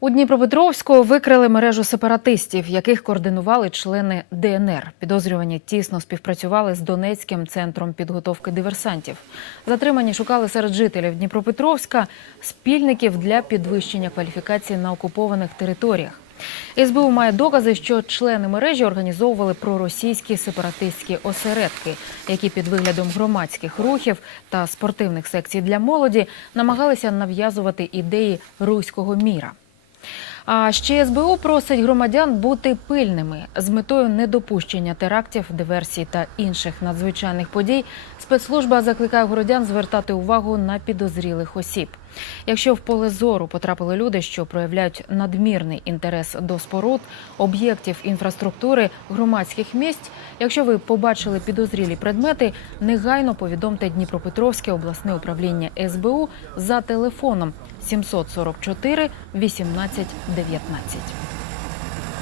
У Дніпропетровську викрили мережу сепаратистів, яких координували члени ДНР. Підозрювані тісно співпрацювали з Донецьким центром підготовки диверсантів. Затримані шукали серед жителів Дніпропетровська спільників для підвищення кваліфікації на окупованих територіях. СБУ має докази, що члени мережі організовували проросійські сепаратистські осередки, які під виглядом громадських рухів та спортивних секцій для молоді намагалися нав'язувати ідеї руського міра. А ще СБУ просить громадян бути пильними з метою недопущення терактів, диверсій та інших надзвичайних подій. Спецслужба закликає городян звертати увагу на підозрілих осіб. Якщо в поле зору потрапили люди, що проявляють надмірний інтерес до споруд, об'єктів інфраструктури, громадських місць, якщо ви побачили підозрілі предмети, негайно повідомте Дніпропетровське обласне управління СБУ за телефоном 744 18 19.